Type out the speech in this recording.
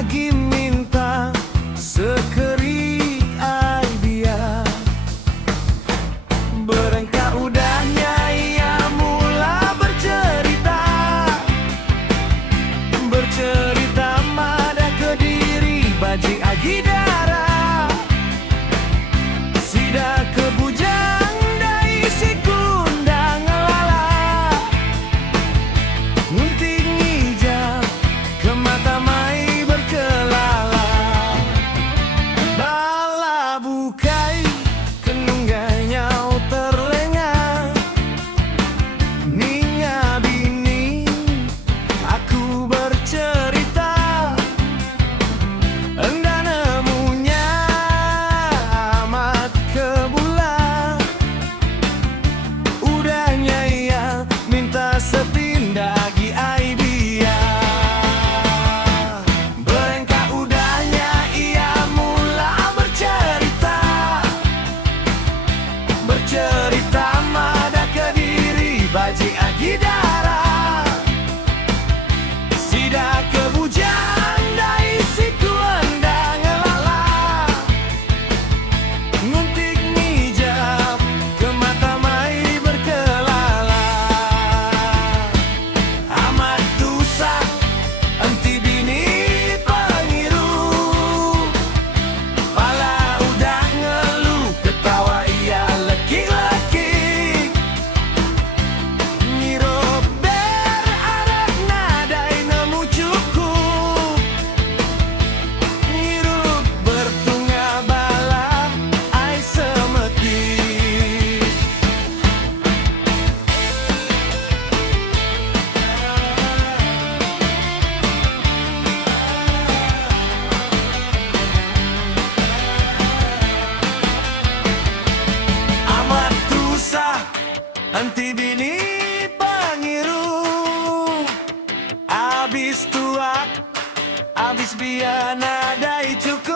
lagi minta sekerik air dia. Berengkak udahnya ia mula bercerita, bercerita mada Kediri, Baji Agidara, Sida Kebujang dai si kundang lala, ngunting hijab ke mata mai berkelala. Bala bukai kenungganya terlengah, Ninya bini aku bercerita, endah nemunya amat kebulan. Udahnya ia minta setindagi ai dia. Berengkak udahnya ia mula bercerita, bercerita mada Kediri, Baji Agidara, Sida Kebujang dai si kuandang lala, nguntik hijab ke mata mai berkelala. Amat susah enti bini pengiru, pala udah ngeluh ketawa ia lekik-lekik, ngirup berarek nadai nemu cukup, ngirup bertunga bala ai semetik. Amat susah henti bini pengiru, abis tuak, abis biar nadai cukup.